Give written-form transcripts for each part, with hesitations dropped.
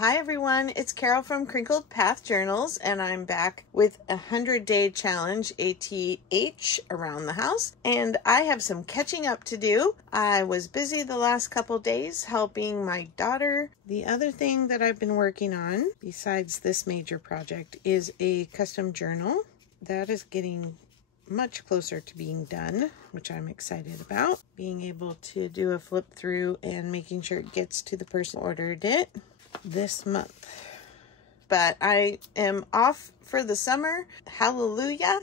Hi everyone, it's Carol from Crinkled Path Journals, and I'm back with a 100-day challenge, ATH, around the house. And I have some catching up to do. I was busy the last couple days helping my daughter. The other thing that I've been working on, besides this major project, is a custom journal. That is getting much closer to being done, which I'm excited about. Being able to do a flip through and making sure it gets to the person who ordered it this month. But I am off for the summer. Hallelujah.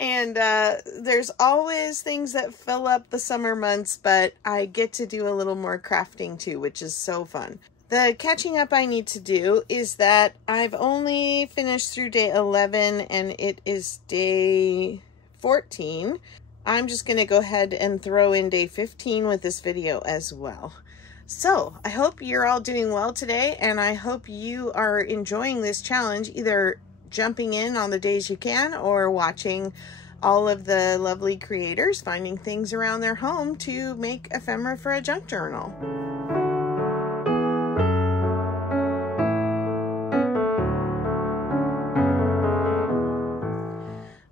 And there's always things that fill up the summer months, but I get to do a little more crafting too, which is so fun. The catching up I need to do is that I've only finished through day 11 and it is day 14. I'm just going to go ahead and throw in day 15 with this video as well. So I hope you're all doing well today, and I hope you are enjoying this challenge, either jumping in on the days you can or watching all of the lovely creators finding things around their home to make ephemera for a junk journal.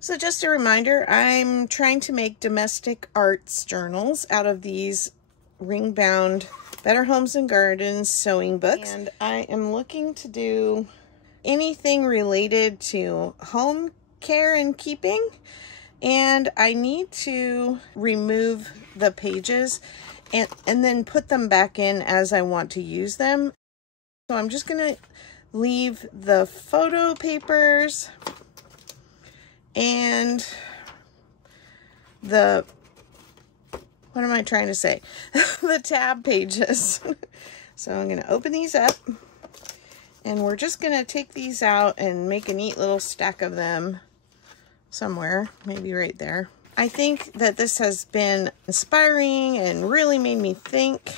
So just a reminder, I'm trying to make domestic arts journals out of these ring-bound Better Homes and Gardens sewing books, and I am looking to do anything related to home care and keeping, and I need to remove the pages and then put them back in as I want to use them. So I'm just going to leave the photo papers and the, what am I trying to say? The tab pages. So I'm going to open these up, and we're just going to take these out and make a neat little stack of them somewhere, maybe right there. I think that this has been inspiring and really made me think.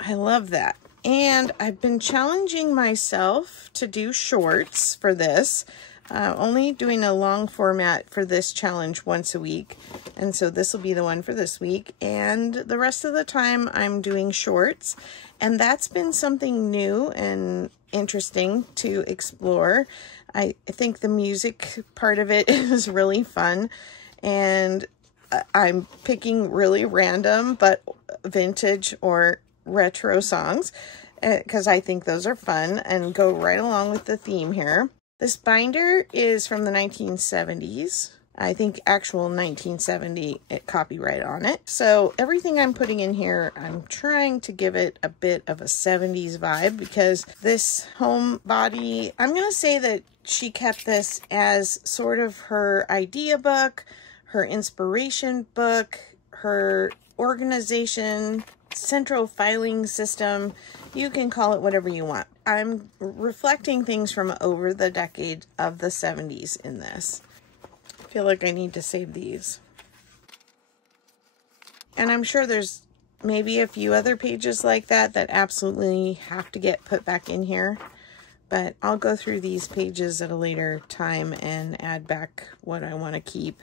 I love that. And I've been challenging myself to do shorts for this. Only doing a long format for this challenge once a week, and so this will be the one for this week, and the rest of the time I'm doing shorts, and that's been something new and interesting to explore. I think the music part of it is really fun, and I'm picking really random but vintage or retro songs because I think those are fun and go right along with the theme here. This binder is from the 1970s. I think actual 1970 copyright on it. So everything I'm putting in here, I'm trying to give it a bit of a 70s vibe, because this home body, I'm going to say that she kept this as sort of her idea book, her inspiration book, her organization, central filing system. You can call it whatever you want. I'm reflecting things from over the decade of the 70s in this. I feel like I need to save these. And I'm sure there's maybe a few other pages like that that absolutely have to get put back in here. But I'll go through these pages at a later time and add back what I want to keep.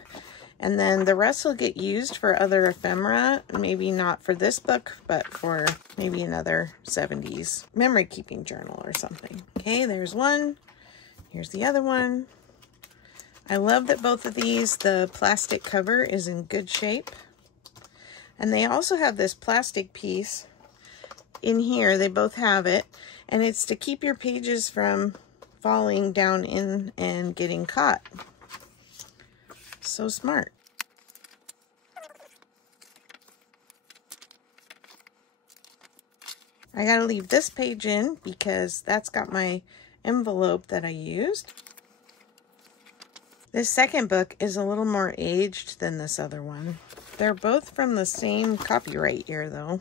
And then the rest will get used for other ephemera, maybe not for this book, but for maybe another 70s memory keeping journal or something. Okay, there's one. Here's the other one. I love that both of these, the plastic cover is in good shape. And they also have this plastic piece in here. They both have it. And it's to keep your pages from falling down in and getting caught. So smart. I gotta leave this page in because that's got my envelope that I used. This second book is a little more aged than this other one. They're both from the same copyright year though.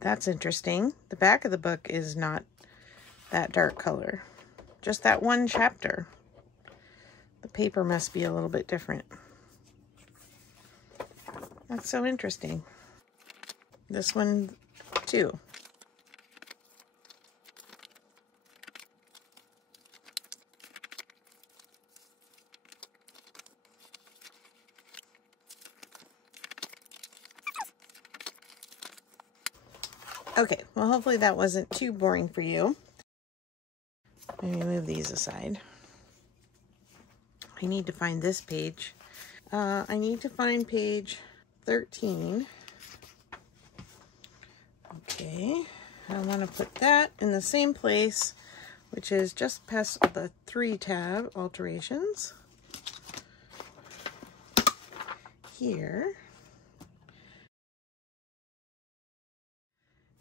That's interesting. The back of the book is not that dark color. Just that one chapter. The paper must be a little bit different. That's so interesting. This one too. Okay, well, hopefully that wasn't too boring for you. Let me move these aside. I need to find this page. I need to find page 13. Okay, I want to put that in the same place, which is just past the 3 tab alterations. Here.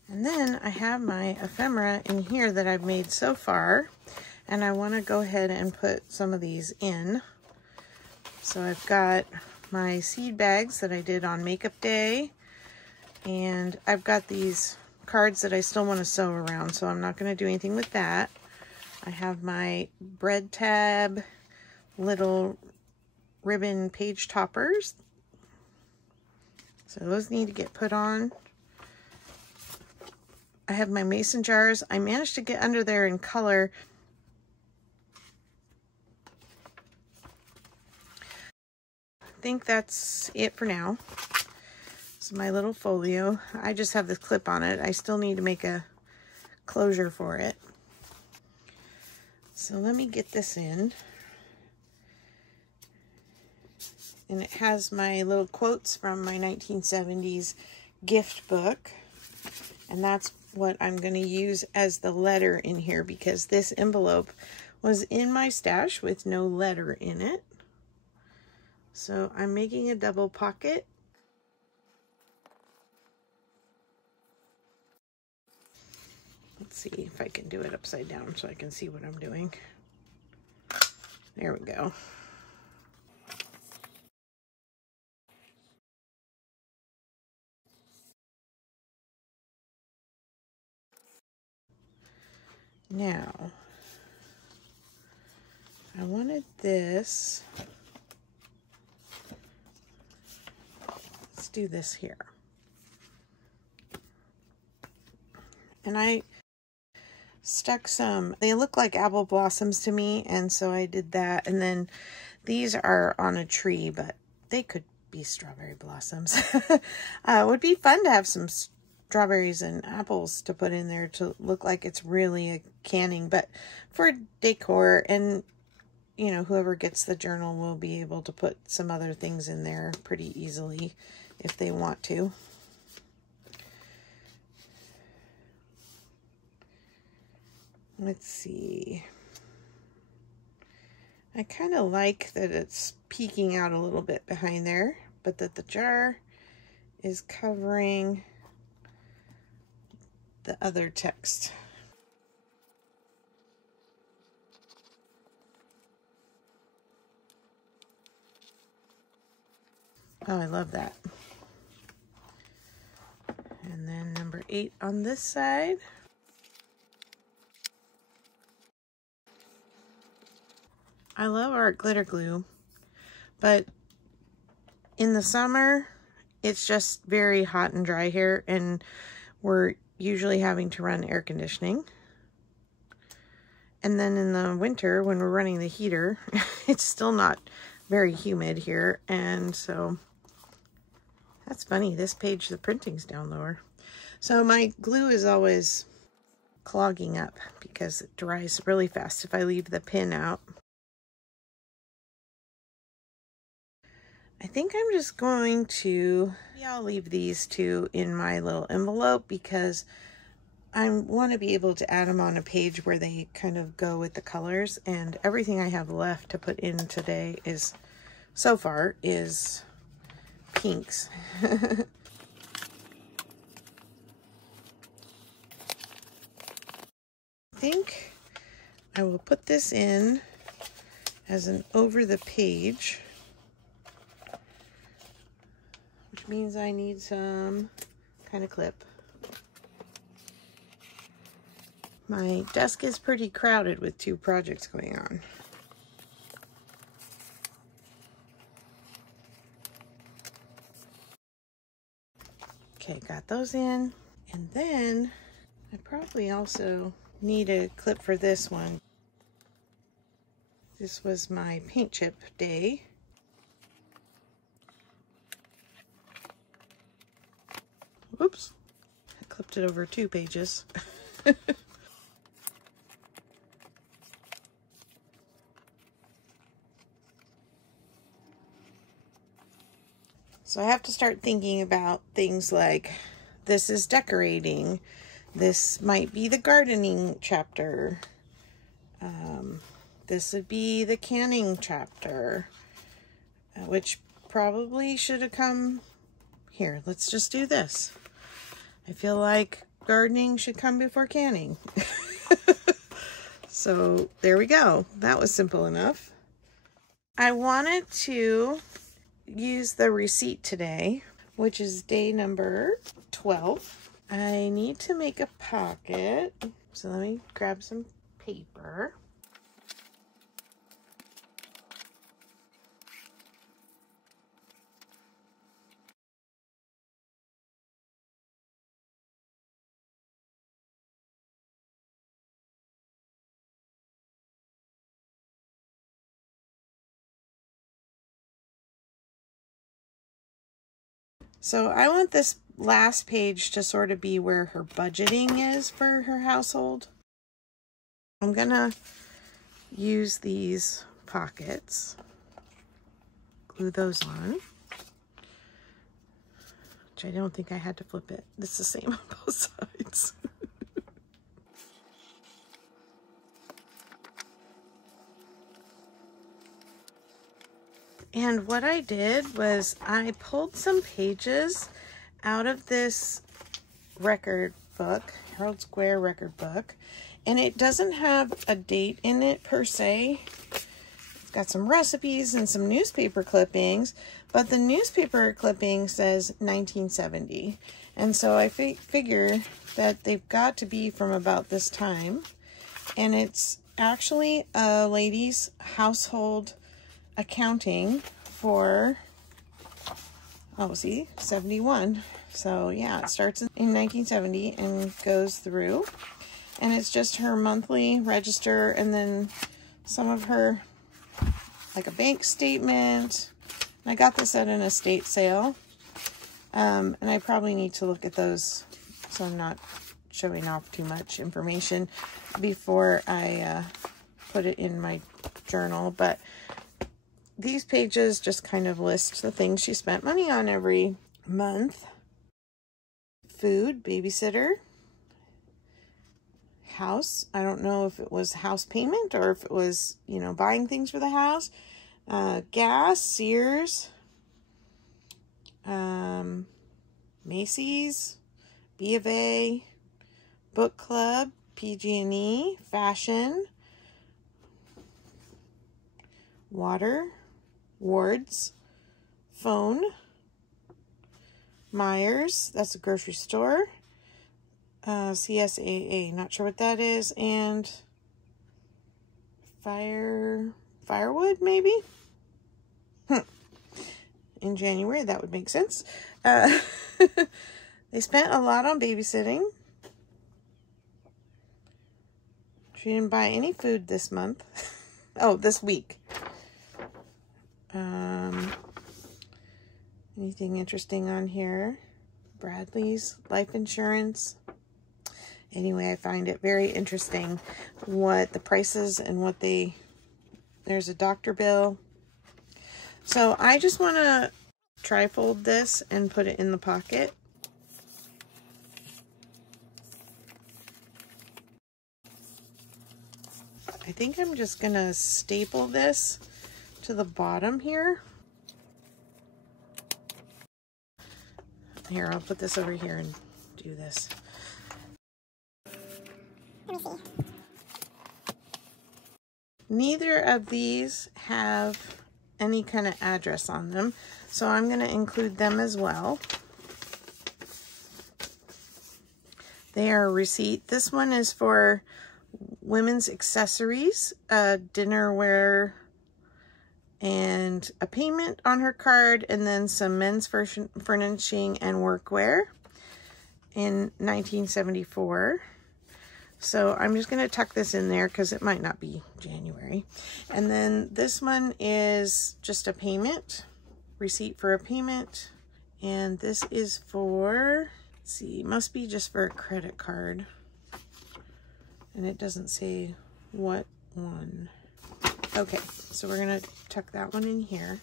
And then I have my ephemera in here that I've made so far, and I want to go ahead and put some of these in. So I've got my seed bags that I did on makeup day, and I've got these cards that I still want to sew around, so I'm not going to do anything with that. I have my bread tab little ribbon page toppers, so those need to get put on. I have my mason jars. I managed to get under there in color. I think that's it for now. This is my little folio. I just have this clip on it. I still need to make a closure for it. So let me get this in. And it has my little quotes from my 1970s gift book. And that's what I'm going to use as the letter in here, because this envelope was in my stash with no letter in it. So I'm making a double pocket. Let's see if I can do it upside down so I can see what I'm doing. There we go. Now, I wanted this. Let's do this here. And I stuck some, they look like apple blossoms to me, and so I did that. And then these are on a tree, but they could be strawberry blossoms. It would be fun to have some strawberries and apples to put in there to look like it's really a canning, but for decor, and you know, whoever gets the journal will be able to put some other things in there pretty easily if they want to. Let's see. I kind of like that it's peeking out a little bit behind there, but that the jar is covering the other text. Oh, I love that. And then number 8 on this side. I love art glitter glue, but in the summer, it's just very hot and dry here, and we're usually having to run air conditioning. And then in the winter, when we're running the heater, it's still not very humid here, and so that's funny. This page, the printing's down lower. So my glue is always clogging up because it dries really fast if I leave the pin out. I think I'm just going to, I'll leave these 2 in my little envelope because I want to be able to add them on a page where they kind of go with the colors, and everything I have left to put in today is, so far, is pinks. I think I will put this in as an over the page, which means I need some kind of clip. My desk is pretty crowded with 2 projects going on. Okay, got those in. And then I probably also need a clip for this one. This was my paint chip day. Oops. I clip flipped it over 2 pages. So I have to start thinking about things like, this is decorating. This might be the gardening chapter. This would be the canning chapter, which probably should have come here. Let's just do this. I feel like gardening should come before canning. So there we go. That was simple enough. I wanted to use the receipt today, which is day number 12. I need to make a pocket. So let me grab some paper. So I want this last page to sort of be where her budgeting is for her household. I'm gonna use these pockets, glue those on, which I don't think I had to flip it. It's the same on both sides. And what I did was I pulled some pages out of this record book, Herald Square record book, and it doesn't have a date in it per se. It's got some recipes and some newspaper clippings, but the newspaper clipping says 1970. And so I figure that they've got to be from about this time. And it's actually a lady's household accounting for, oh, see, 71. So yeah, it starts in 1970 and goes through, and it's just her monthly register, and then some of her, like a bank statement. And I got this at an estate sale, and I probably need to look at those so I'm not showing off too much information before I put it in my journal. But these pages just kind of list the things she spent money on every month. Food, babysitter, house. I don't know if it was house payment or if it was, you know, buying things for the house. Gas, Sears, Macy's, B of A, book club, PG&E, fashion, water, Wards, phone, Myers, that's a grocery store, CSAA, not sure what that is, and firewood, maybe? In January, that would make sense. They spent a lot on babysitting. She didn't buy any food this month. Oh, this week. Anything interesting on here? Bradley's life insurance. Anyway, I find it very interesting what the prices and what there's a doctor bill. So I just want to trifold this and put it in the pocket. I think I'm just going to staple this to the bottom here. Here, I'll put this over here and do this. Let me see. Neither of these have any kind of address on them, so I'm going to include them as well. They are a receipt. This one is for women's accessories, dinnerware, and a payment on her card, and then some men's furnishing and workwear in 1974. So I'm just going to tuck this in there because it might not be January. And then this one is just a payment, receipt for a payment. And this is for Let's see, must be just for a credit card. And it doesn't say what one. Okay, so we're gonna tuck that one in here.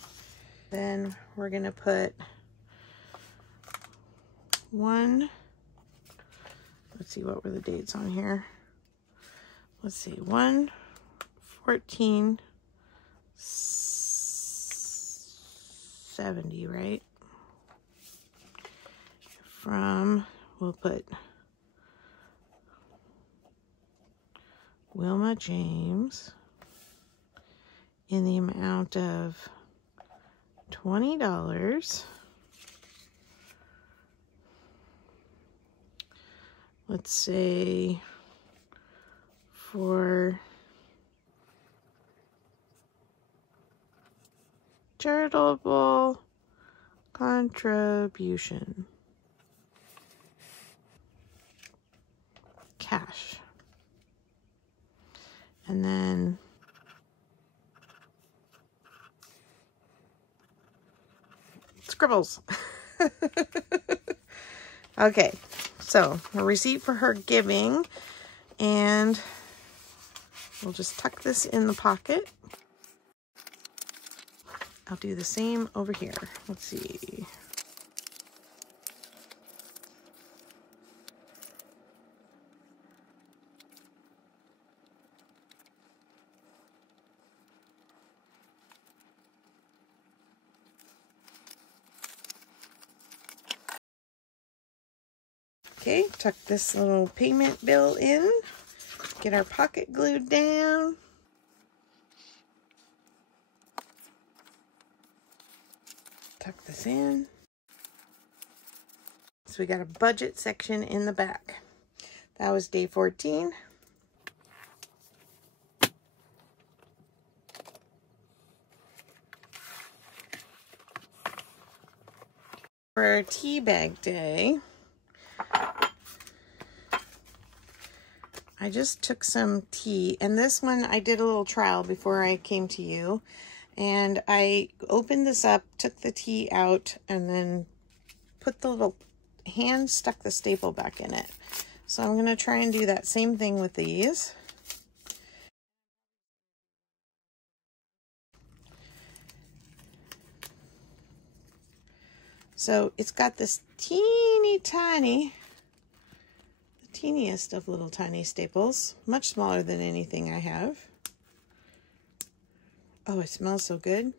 Then we're gonna put one, let's see, what were the dates on here? Let's see, 1/14/70, right? From, we'll put Wilma James in the amount of $20. Let's say for charitable contribution. Cash. And then scribbles. Okay, so a receipt for her giving, and we'll just tuck this in the pocket. I'll do the same over here. Let's see. Okay, tuck this little payment bill in. Get our pocket glued down. Tuck this in. So we got a budget section in the back. That was day 14. For tea bag day, I just took some tea, and this one I did a little trial before I came to you, and I opened this up, took the tea out, and then put the little hand, stuck the staple back in it. So I'm going to try and do that same thing with these. So it's got this teeny tiny, the teeniest of little tiny staples, much smaller than anything I have. Oh, it smells so good.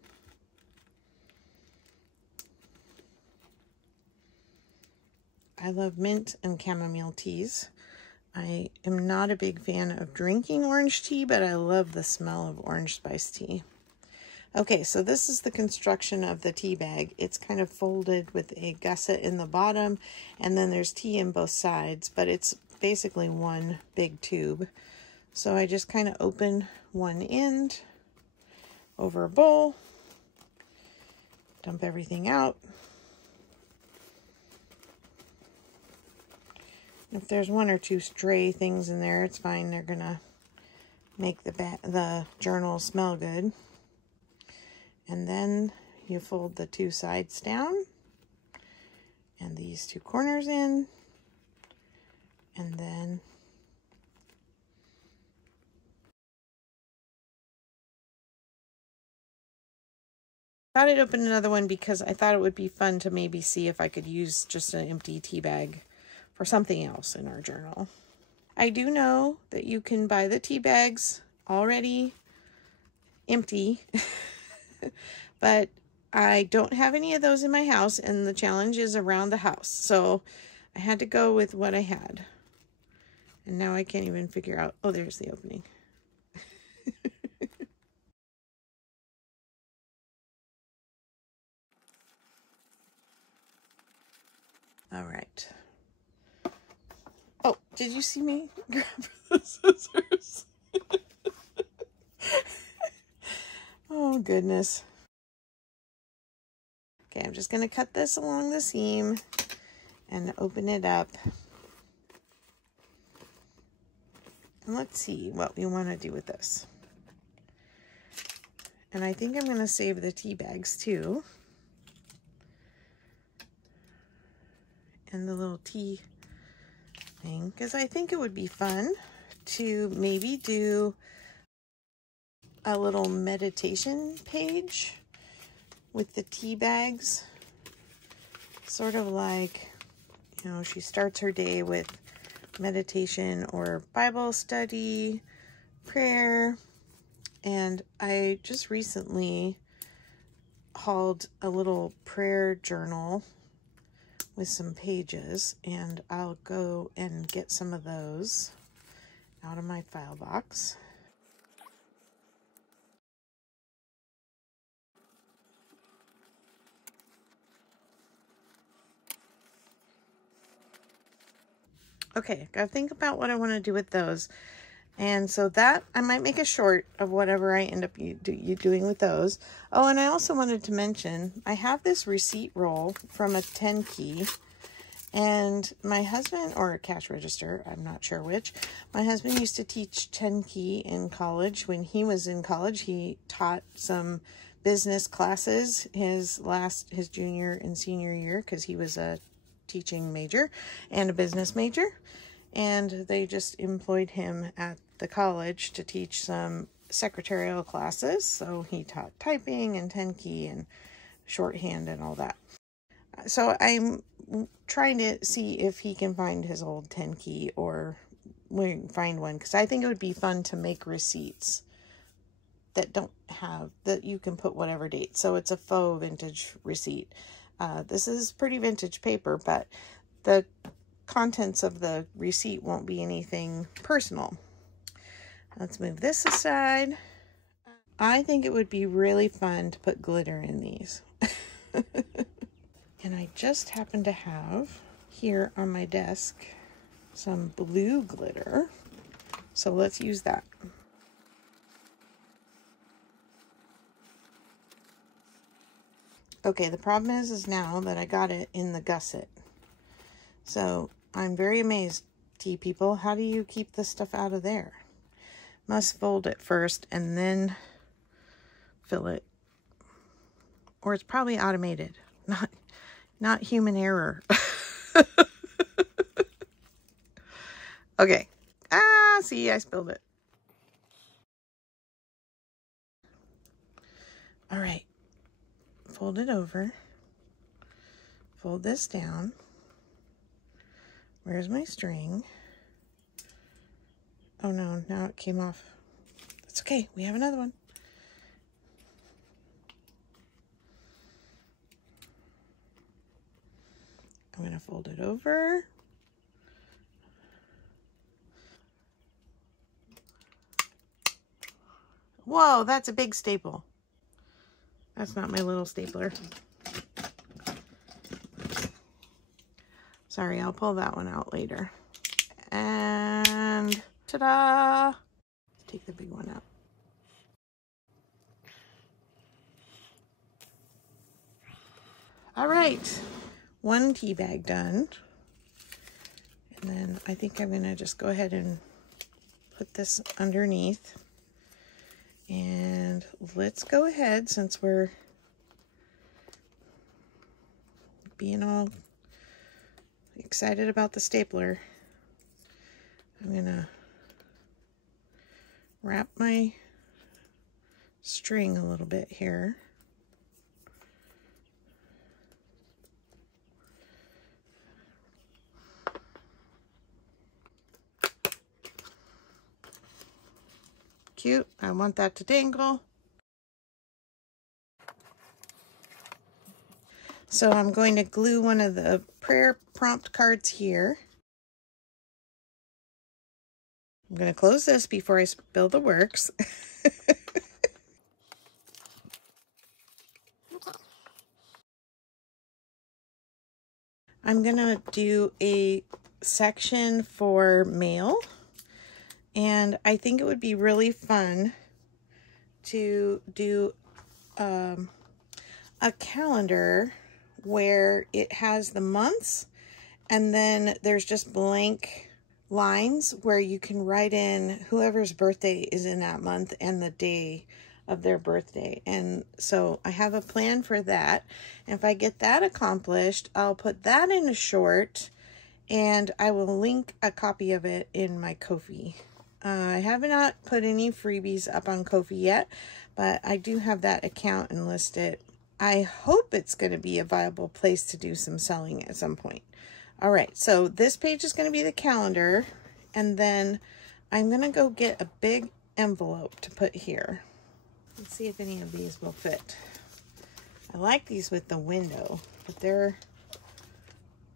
I love mint and chamomile teas. I am not a big fan of drinking orange tea, but I love the smell of orange spice tea. Okay, so this is the construction of the tea bag. It's kind of folded with a gusset in the bottom, and then there's tea in both sides, but it's basically one big tube. So I just kind of open one end over a bowl, dump everything out. If there's one or two stray things in there, it's fine. They're gonna make the journal smell good. And then you fold the two sides down and these two corners in, and then I thought I'd open another one because I thought it would be fun to maybe see if I could use just an empty tea bag for something else in our journal. I do know that you can buy the tea bags already empty, but I don't have any of those in my house, and the challenge is around the house. So I had to go with what I had. And now I can't even figure out, oh, there's the opening. All right. Oh, did you see me grab the scissors? Oh, goodness. Okay, I'm just going to cut this along the seam and open it up. And let's see what we want to do with this. And I think I'm going to save the tea bags too. and the little tea thing, because I think it would be fun to maybe do a little meditation page with the tea bags. Sort of like, you know, she starts her day with meditation or Bible study, prayer. And I just recently hauled a little prayer journal with some pages, and I'll go and get some of those out of my file box. Okay, gotta think about what I want to do with those. And so that, I might make a short of whatever I end up doing with those. Oh, and I also wanted to mention, I have this receipt roll from a 10 key. And my husband, or a cash register, I'm not sure which. My husband used to teach 10 key in college. When he was in college, he taught some business classes his junior and senior year, because he was a teaching major and a business major. And they just employed him at the college to teach some secretarial classes. So he taught typing and 10 key and shorthand and all that. So I'm trying to see if he can find his old 10 key, or we can find one, because I think it would be fun to make receipts that don't have, that you can put whatever date. So it's a faux vintage receipt. This is pretty vintage paper, but the contents of the receipt won't be anything personal. Let's move this aside. I think it would be really fun to put glitter in these. And I just happen to have here on my desk some blue glitter. So let's use that. Okay, the problem is now that I got it in the gusset. So I'm very amazed, tea people. How do you keep this stuff out of there? Must fold it first and then fill it. Or it's probably automated, not human error. Okay. Ah, see, I spilled it. All right. Fold it over. Fold this down. Where's my string? Oh no, now it came off. It's okay, we have another one. I'm gonna fold it over. Whoa, that's a big staple. That's not my little stapler. Sorry, I'll pull that one out later. And ta-da! Let's take the big one out. All right, one tea bag done. And then I think I'm gonna just go ahead and put this underneath. And let's go ahead, since we're being all excited about the stapler, I'm gonna wrap my string a little bit here. Cute. I want that to dangle. So I'm going to glue one of the prayer prompt cards here. I'm going to close this before I spill the works. I'm going to do a section for mail. And I think it would be really fun to do a calendar where it has the months and then there's just blank lines where you can write in whoever's birthday is in that month and the day of their birthday. And so I have a plan for that. And if I get that accomplished, I'll put that in a short, and I will link a copy of it in my Ko-fi. I have not put any freebies up on Ko-fi yet, but I do have that account and list it. I hope it's going to be a viable place to do some selling at some point. All right, so this page is going to be the calendar, and then I'm going to go get a big envelope to put here. Let's see if any of these will fit. I like these with the window, but they're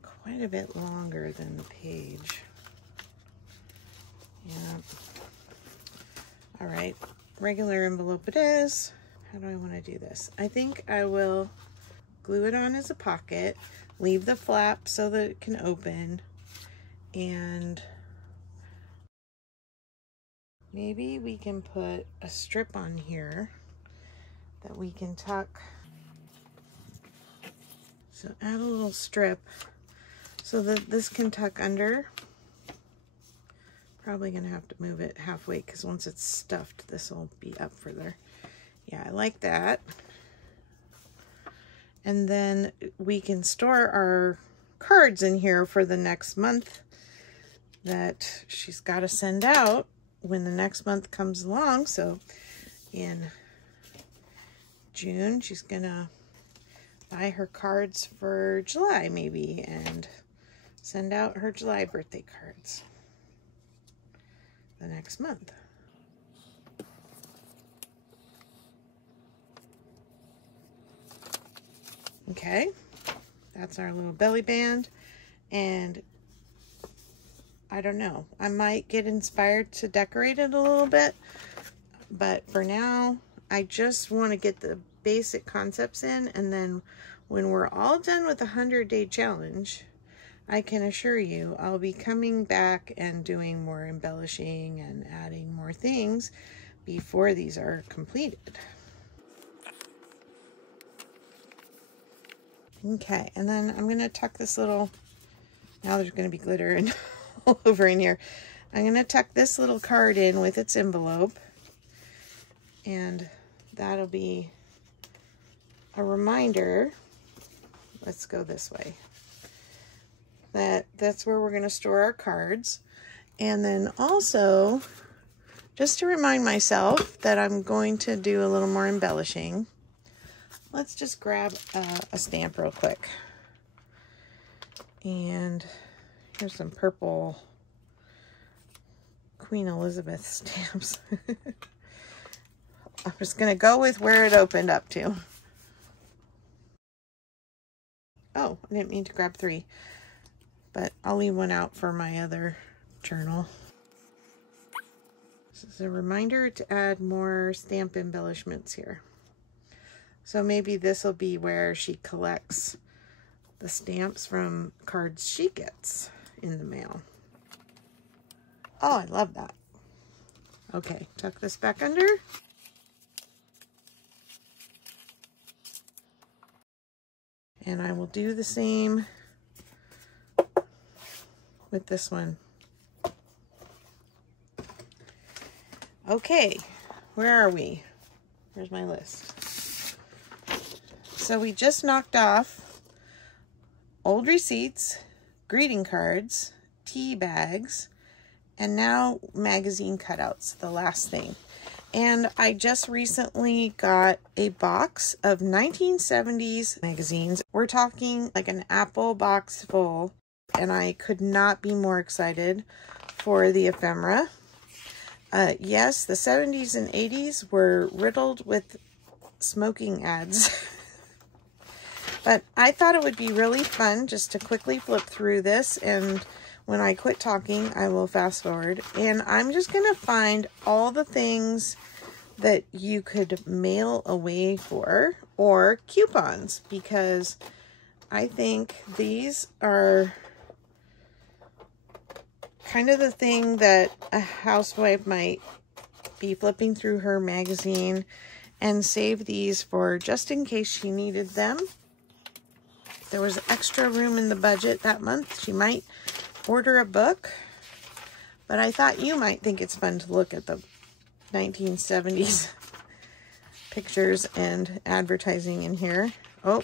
quite a bit longer than the page. Yeah. All right, regular envelope it is. How do I want to do this? I think I will glue it on as a pocket, leave the flap so that it can open, and maybe we can put a strip on here that we can tuck. So add a little strip so that this can tuck under. Probably gonna have to move it halfway because once it's stuffed, this will be up further. Yeah, I like that. And then we can store our cards in here for the next month that she's got to send out when the next month comes along. So in June, she's gonna buy her cards for July maybe and send out her July birthday cards the next month. Okay, that's our little belly band, and I don't know, I might get inspired to decorate it a little bit, but for now I just want to get the basic concepts in, and then when we're all done with the 100-day challenge, I can assure you I'll be coming back and doing more embellishing and adding more things before these are completed. Okay, and then I'm going to tuck this little, now there's going to be glitter and all over in here. I'm going to tuck this little card in with its envelope, and that'll be a reminder, let's go this way, that's where we're going to store our cards. And then also, just to remind myself that I'm going to do a little more embellishing, let's just grab a stamp real quick. And here's some purple Queen Elizabeth stamps. I'm just going to go with where it opened up to. Oh, I didn't mean to grab 3, but I'll leave one out for my other journal. This is a reminder to add more stamp embellishments here. So maybe this will be where she collects the stamps from cards she gets in the mail. Oh, I love that. Okay, tuck this back under. And I will do the same with this one. Okay, where are we? Where's my list? So we just knocked off old receipts, greeting cards, tea bags, and now magazine cutouts, the last thing. And I just recently got a box of 1970s magazines. We're talking like an Apple box full, and I could not be more excited for the ephemera. Yes, the 70s and 80s were riddled with smoking ads. But I thought it would be really fun just to quickly flip through this, and when I quit talking, I will fast forward. And I'm just going to find all the things that you could mail away for, or coupons, because I think these are kind of the thing that a housewife might be flipping through her magazine and save these for just in case she needed them. There was extra room in the budget that month. She might order a book, but I thought you might think it's fun to look at the 1970s pictures and advertising in here. Oh,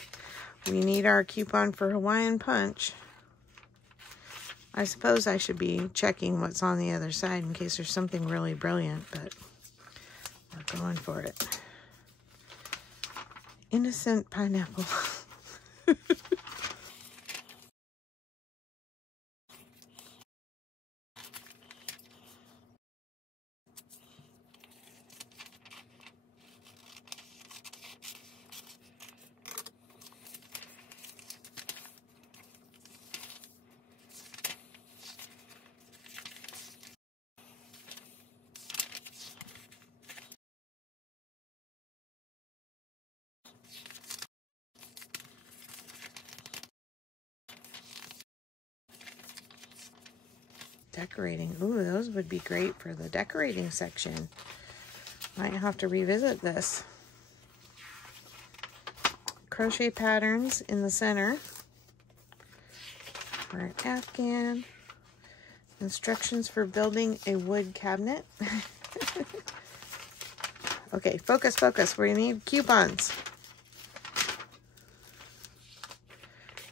we need our coupon for Hawaiian Punch. I suppose I should be checking what's on the other side in case there's something really brilliant, but we're going for it. Innocent pineapple. Decorating. Ooh, those would be great for the decorating section. Might have to revisit this. Crochet patterns in the center for an Afghan. Instructions for building a wood cabinet. Okay, focus, focus. We need coupons.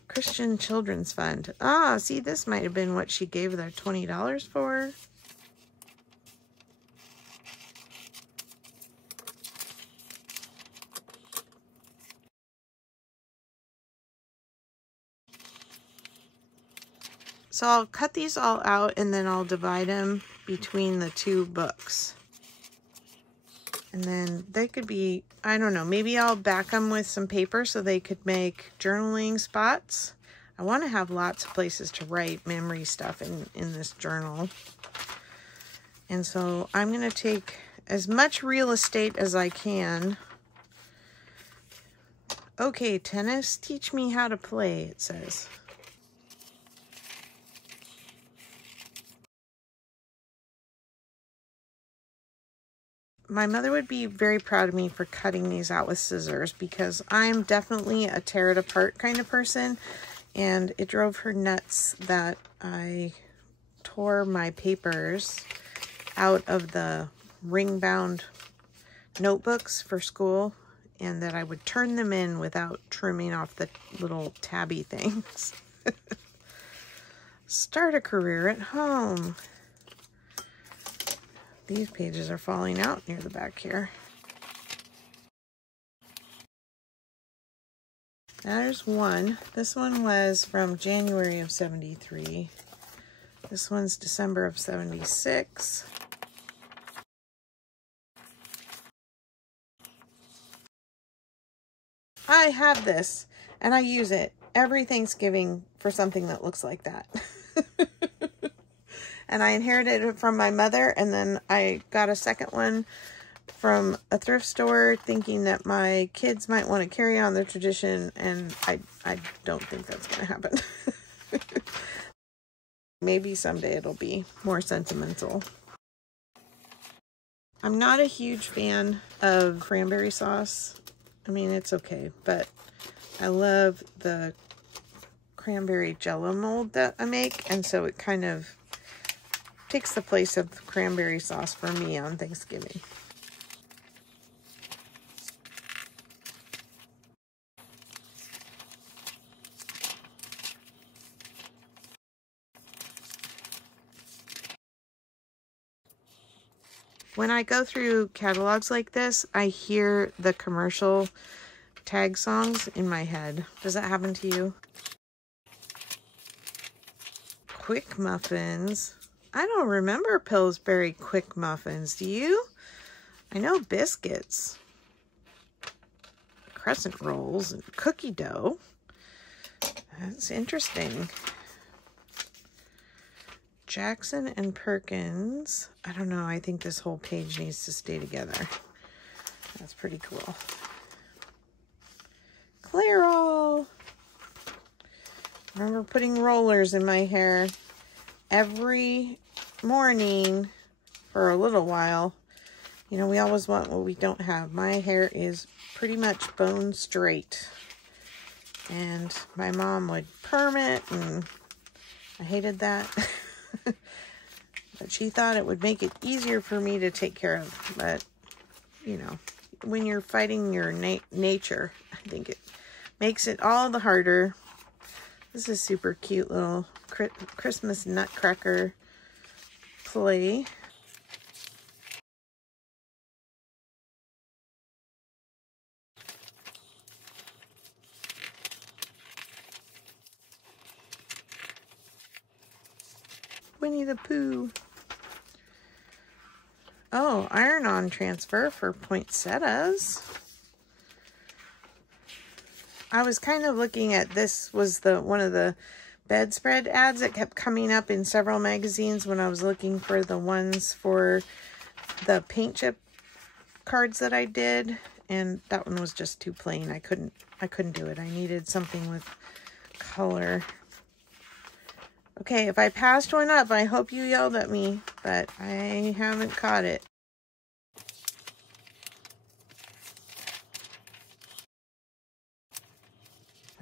Christian Children's Fund. Ah, see, this might have been what she gave their $20 for. So I'll cut these all out and then I'll divide them between the two books. And then they could be, I don't know, maybe I'll back them with some paper so they could make journaling spots. I want to have lots of places to write memory stuff in this journal. And so I'm going to take as much real estate as I can. Okay, tennis, teach me how to play, it says. My mother would be very proud of me for cutting these out with scissors because I'm definitely a tear it apart kind of person, and it drove her nuts that I tore my papers out of the ring-bound notebooks for school and that I would turn them in without trimming off the little tabby things. Start a career at home. These pages are falling out near the back here. There's one. This one was from January of 73. This one's December of 76. I have this, and I use it every Thanksgiving for something that looks like that. And I inherited it from my mother, and then I got a second one from a thrift store thinking that my kids might want to carry on their tradition, and I don't think that's going to happen. Maybe someday it'll be more sentimental. I'm not a huge fan of cranberry sauce. I mean, it's okay, but I love the cranberry jello mold that I make, and so it kind of takes the place of cranberry sauce for me on Thanksgiving. When I go through catalogs like this, I hear the commercial tag songs in my head. Does that happen to you? Quick muffins. I don't remember Pillsbury quick muffins. Do you? I know biscuits. Crescent rolls and cookie dough. That's interesting. Jackson and Perkins. I don't know. I think this whole page needs to stay together. That's pretty cool. Clairol. Remember putting rollers in my hair every morning for a little while. You know, we always want what we don't have. My hair is pretty much bone straight. And my mom would perm it, and I hated that. But she thought it would make it easier for me to take care of. But, you know, when you're fighting your nature. I think it makes it all the harder. This is super cute little Christmas nutcracker play. Winnie the Pooh. Oh, iron-on transfer for poinsettias. I was kind of looking at this was one of the bedspread ads that kept coming up in several magazines when I was looking for the ones for the paint chip cards that I did, and that one was just too plain. I couldn't do it. I needed something with color. Okay, if I passed one up, I hope you yelled at me, but I haven't caught it.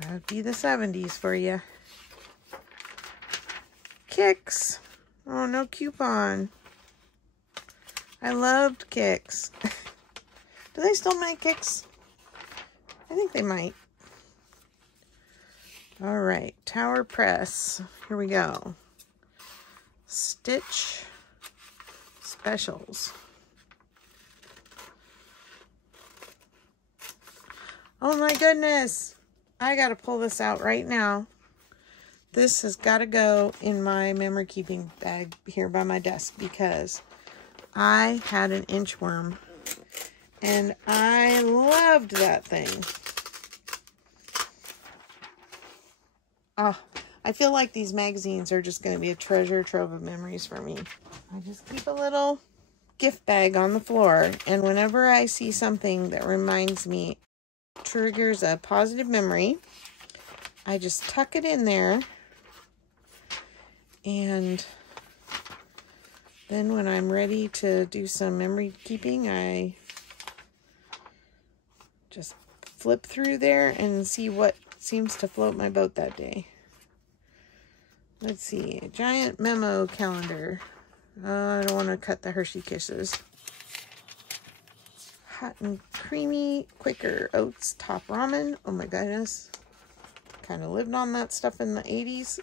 That'd be the 70s for you. Kicks. Oh, no coupon. I loved Kicks. Do they still make Kicks? I think they might. All right, Tower Press. Here we go. Stitch Specials. Oh my goodness. I gotta pull this out right now. This has got to go in my memory keeping bag here by my desk because I had an inchworm and I loved that thing. Oh, I feel like these magazines are just going to be a treasure trove of memories for me. I just keep a little gift bag on the floor, and whenever I see something that reminds me, triggers a positive memory, I just tuck it in there, and then when I'm ready to do some memory keeping, I just flip through there and see what seems to float my boat that day. Let's see, a giant memo calendar. I don't want to cut the Hershey Kisses. Hot and creamy Quaker Oats top ramen. Oh my goodness. Kind of lived on that stuff in the 80s.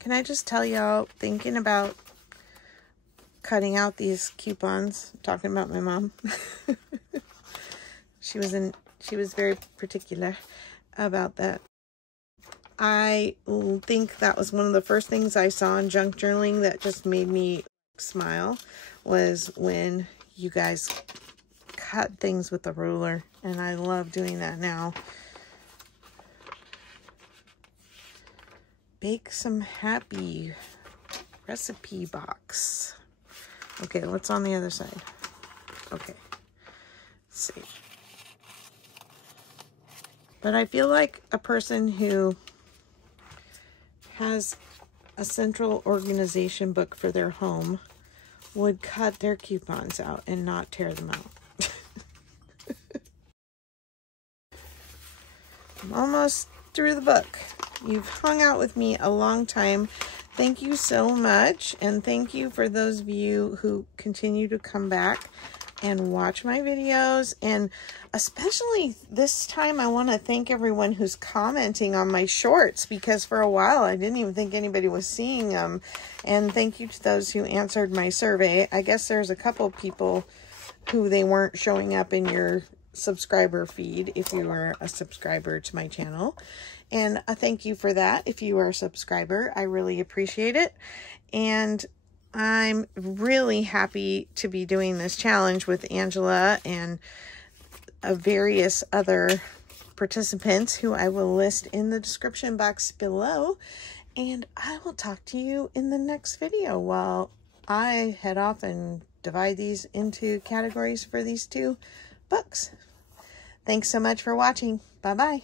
Can I just tell y'all, thinking about cutting out these coupons, talking about my mom. She was very particular about that. I think that was one of the first things I saw in junk journaling that just made me smile, was when you guys cut things with a ruler, and I love doing that now. Bake Some Happy recipe box. Okay, what's on the other side? Okay, let's see. But I feel like a person who has a central organization book for their home would cut their coupons out and not tear them out. I'm almost through the book. You've hung out with me a long time. Thank you so much, and thank you for those of you who continue to come back and watch my videos, and especially this time I want to thank everyone who's commenting on my shorts, because for a while I didn't even think anybody was seeing them. And thank you to those who answered my survey. I guess there's a couple people who they weren't showing up in your subscriber feed if you are a subscriber to my channel, and a thank you for that. If you are a subscriber, I really appreciate it, and I'm really happy to be doing this challenge with Angela and various other participants who I will list in the description box below, and I will talk to you in the next video while I head off and divide these into categories for these two books. Thanks so much for watching. Bye-bye.